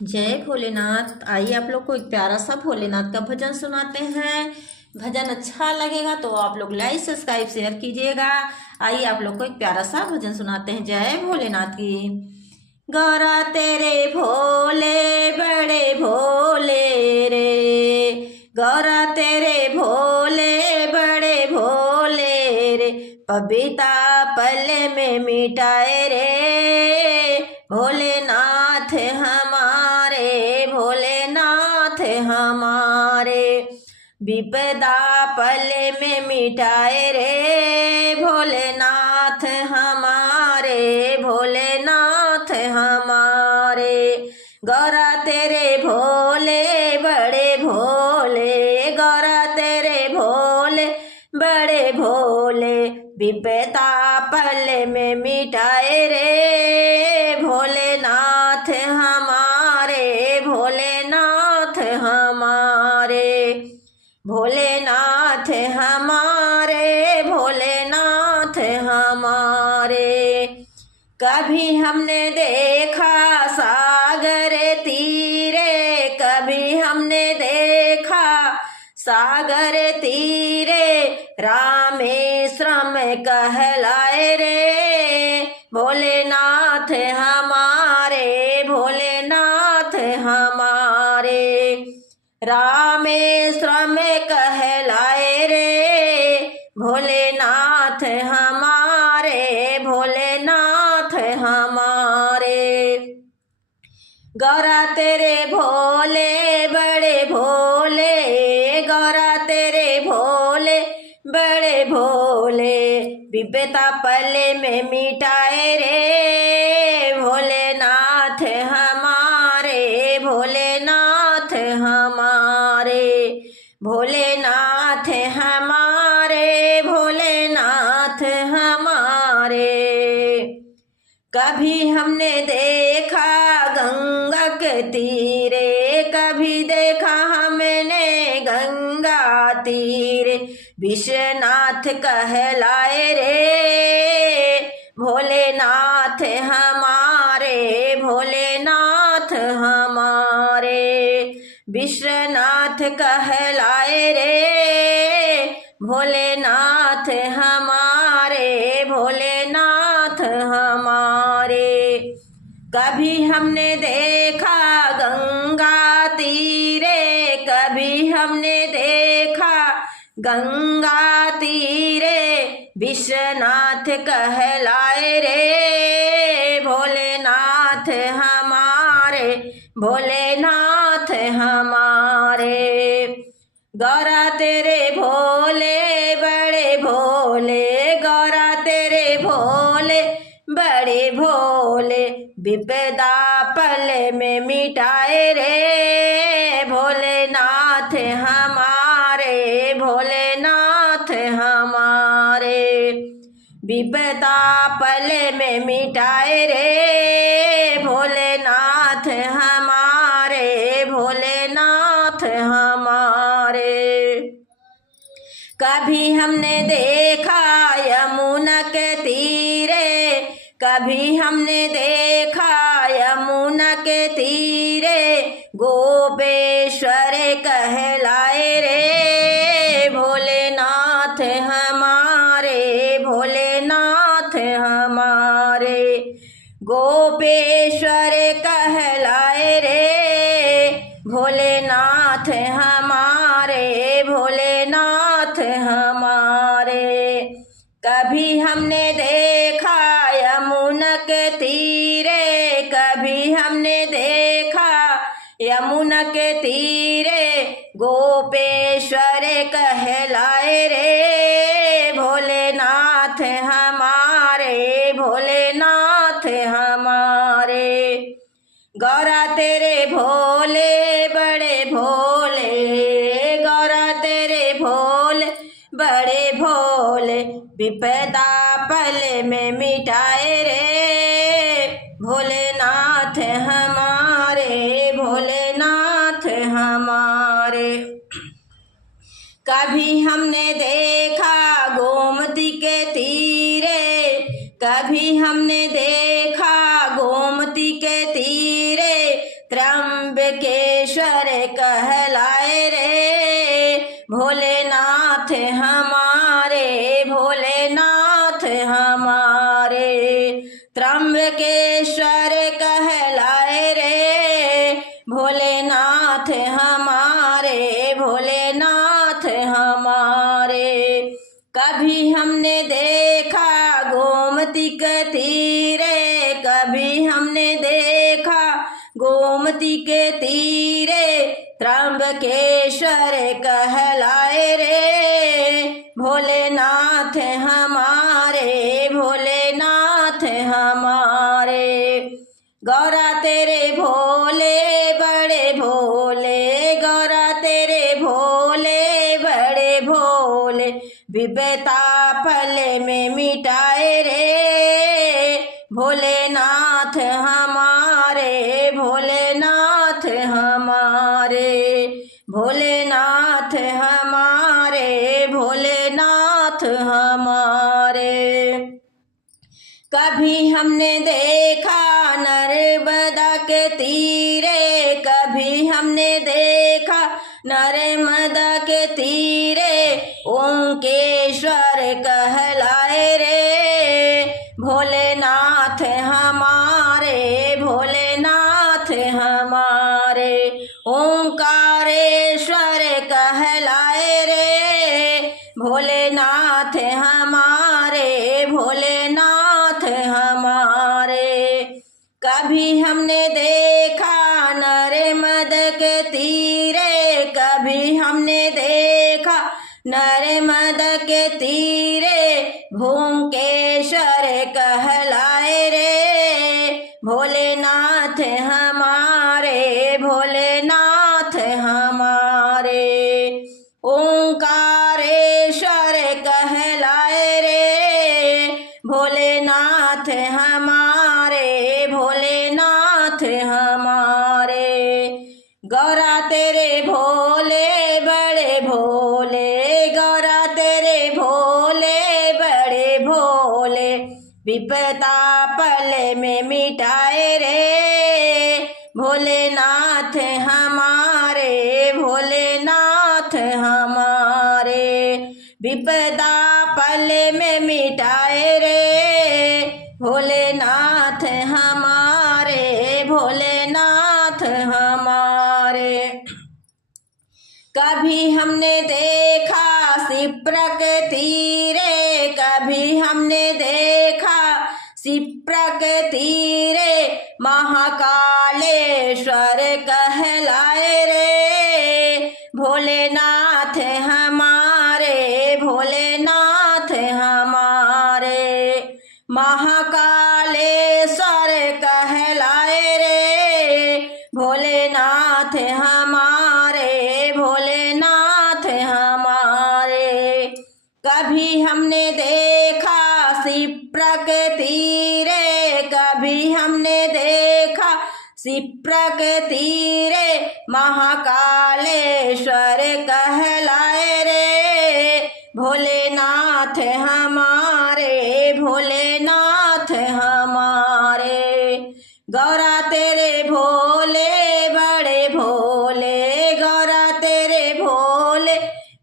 जय भोलेनाथ। आइए आप लोग को एक प्यारा सा भोलेनाथ का भजन सुनाते हैं। भजन अच्छा लगेगा तो आप लोग लाइक सब्सक्राइब शेयर कीजिएगा। आइए आप लोग को एक प्यारा सा भजन सुनाते हैं। जय भोलेनाथ की। गौरा तेरे भोले बड़े भोले रे, गौरा तेरे भोले बड़े भोले रे, पपीता पल में मिटाए रे भोलेनाथ हमारे, भोलेनाथ हमारे, विपदा पल में मिटाए रे भोलेनाथ हमारे, भोलेनाथ हमारे। गौरा तेरे भोले बड़े भोले, गौरा तेरे भोले बड़े भोले, विपदा पल में मिटाए रे भोलेनाथ हमारे, भोलेनाथ हमारे, भोलेनाथ हमारे, भोलेनाथ हमारे। कभी हमने देखा सागर तीरे, कभी हमने देखा सागर तीरे, रामेश्वरम कहलाए रे भोलेनाथ हमारे, भोलेनाथ हमारे, रामेश्वरम कहलाए रे भोलेनाथ हमारे, भोलेनाथ हमारे। गौरा तेरे भोले बड़े भोले, गौरा तेरे भोले बड़े भोले, विपदा पल में मिटाए रे भोलेनाथ हमारे, भोलेनाथ हमारे, भोलेनाथ हमारे, भोलेनाथ हमारे। कभी हमने देखा गंगा के तीरे, कभी देखा हमने गंगा तीरे, विश्वनाथ कहलाए रे भोलेनाथ हमारे, भोलेनाथ हमारे, विश्वनाथ कहलाए रे भोलेनाथ हमारे, भोलेनाथ हमारे। कभी हमने देखा गंगा तीरे, कभी हमने देखा गंगा तीरे, विश्वनाथ कहलाए रे भोलेनाथ हमारे, भोलेनाथ हमारे। गौरा तेरे भोले बड़े भोले, गौरा तेरे भोले बड़े भोले, विपदा पल में मिटाए रे भोलेनाथ हमारे, भोलेनाथ हमारे, विपदा पल में मिटाए रे भोलेनाथ हमारे, भोलेनाथ हमारे। कभी हमने देखा यमुना के तीरे, कभी हमने देखा यमुना के तीरे, गोपेश्वर कहलाए रे भोलेनाथ हमारे, भोलेनाथ हमारे, गोपेश्वर कहलाए रे भोलेनाथ हमारे, भोलेनाथ हमारे। कभी हमने देखा यमुना के तीरे, कभी हमने देखा यमुना के तीरे, गोपेश्वर कहलाए रे भोलेनाथ हमारे, भोलेनाथ हमारे। गौरा तेरे भोले बड़े भोले, गौरा तेरे भोले बड़े भोले, विपदा पल में मिटाए रे भोलेनाथ हमारे, भोलेनाथ हमारे। कभी हमने देखा गोमती के तीरे, कभी हमने देखा गोमती के तीरे, त्र्यंबकेश्वर कहलाए रे भोलेनाथ हमारे, भोलेनाथ हमारे। त्र्यंबकेश्वर कहलाए रे भोलेनाथ हमारे, भोलेनाथ हमारे। कभी हमने देखा गोमती के तीरे, कभी हमने देखा गोमती के तीरे त्र्यंबकेश्वर कहलाए रे भोलेनाथ हमारे, भोलेनाथ हमारे। गौरा तेरे भोले बड़े भोले, गौरा तेरे भोले बड़े भोले, विपदा पल में मिटाए रे भोलेनाथ हमारे, भोलेनाथ हमारे, भोलेनाथ हमारे, भोलेनाथ हमारे। कभी हमने देखा नर्मदा के तीरे, कभी हमने देखा नर्मदा के तीरे ओंकेश्वर कहलाए रे भोलेनाथ हमारे, भोलेनाथ हमारे। ओंकारेश्वर कहलाए रे भोलेनाथ हमारे, भोलेनाथ हमारे। कभी हमने देखा नर्मदा के तीरे, कभी हमने देखा नर्मदा के तीरे भूंकेश्वर कहलाए रे भोलेनाथ हमारे, भोलेनाथ हमारे। ओंकारेश्वर कहलाए रे भोलेनाथ हमारे, भोलेनाथ हमारे। गौरा तेरे भोले बड़े भोले, गौरा तेरे भोले बड़े भोले, विपदा पल में मिटाए रे भोलेनाथ हमारे, भोलेनाथ हमारे। विपदा पल में मिटाए रे भोलेनाथ हमारे, भोलेनाथ हमारे। कभी हमने देखा शिप्रा के तीरे, कभी हमने देखा शिप्रा के तीरे महाकालेश्वर कहलाए रे भोलेनाथ हमारे, भोलेनाथ हमारे। महाकालेश्वर कहलाए रे भोलेनाथ हमारे, भोलेनाथ हमारे। कभी हमने देखा शिप्रा के तीरे, कभी हमने देखा शिप्रा के तीरे महाकालेश्वर कहलाए रे भोलेनाथ हमारे, भोलेनाथ हमारे। गौरा तेरे भोले बड़े भोले, गौरा तेरे भोले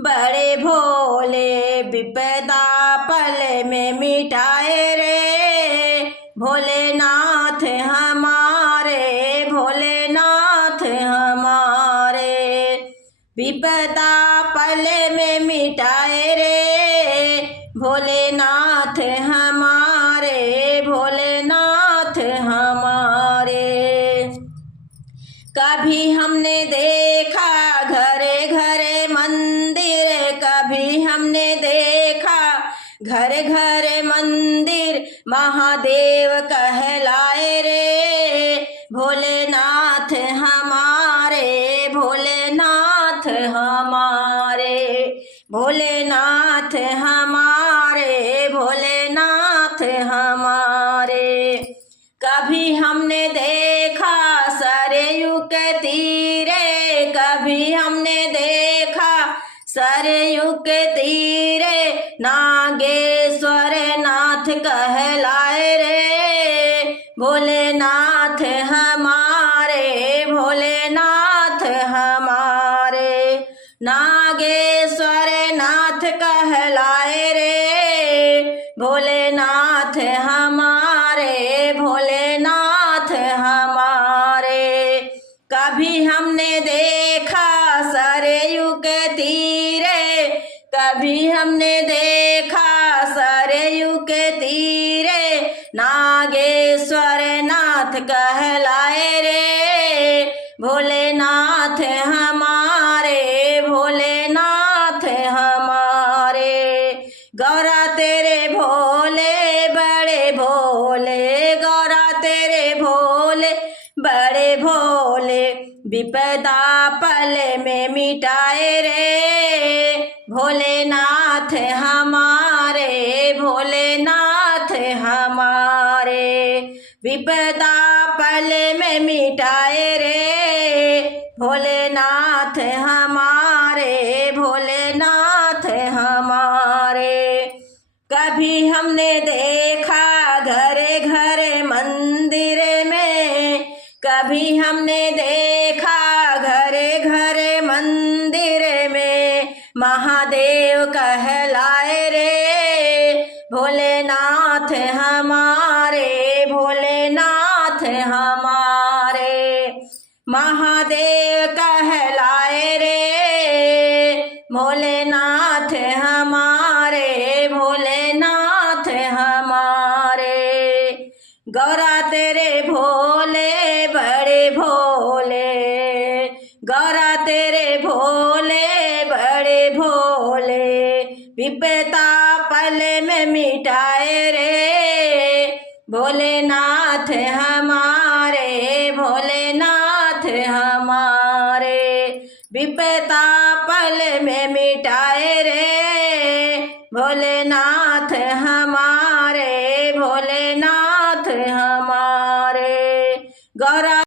बड़े भोले, विपदा पल में मिटाए रे भोलेनाथ हमारे, भोलेनाथ हमारे। विपदा पल में मिटाए रे भोलेनाथ हमारे, भोलेनाथ हमारे। कभी हमने देखा घरे घरे मंदिर, कभी हमने देखा घरे घरे मंदिर महादेव कहलाए रे भोलेनाथ हमारे, भोलेनाथ हमारे, भोलेनाथ हमारे, भोलेनाथ हमारे। कभी हमने देखा सरयू के तीरे, कभी हमने देखा सरयू के तीरे नागेश्वर नाथ कहलाए रे भोलेनाथ हमारे, भोले भोलेनाथ हमारे, भोलेनाथ हमारे। कभी हमने देखा सरयू के तीरे, कभी हमने देखा सरयू के तीरे, नागेश्वर नाथ कहलाए रे, भोलेनाथ हमारे, भोलेनाथ हमारे। गौरा तेरे भोले बड़े भोले, गौरा तेरे भोले बड़े भोले, विपदा पल में मिटाए रे, भोलेनाथ हमारे, भोलेनाथ हमारे। विपदा पल में मिटाए रे, भोलेनाथ हमारे, भोलेनाथ हमारे। कभी हमने देखा घरे घरे मंदिर में, कभी हमने देखा घरे घरे मंदिर में, महादेव कहलाए रे, भोलेनाथ हमारे, भोलेनाथ हमारे। महादेव कहलाए रे, भोलेनाथ हमारे, भोलेनाथ हमारे। गौरा तेरे भोले बड़े भोले, गौरा तेरे भोले बड़े भोले, विपदा पल में मिटाए रे, भोलेनाथ हमारे, भोलेनाथ हमारे। विपदा पल में मिटाए रे, भोलेनाथ हमारे, भोलेनाथ हमारे।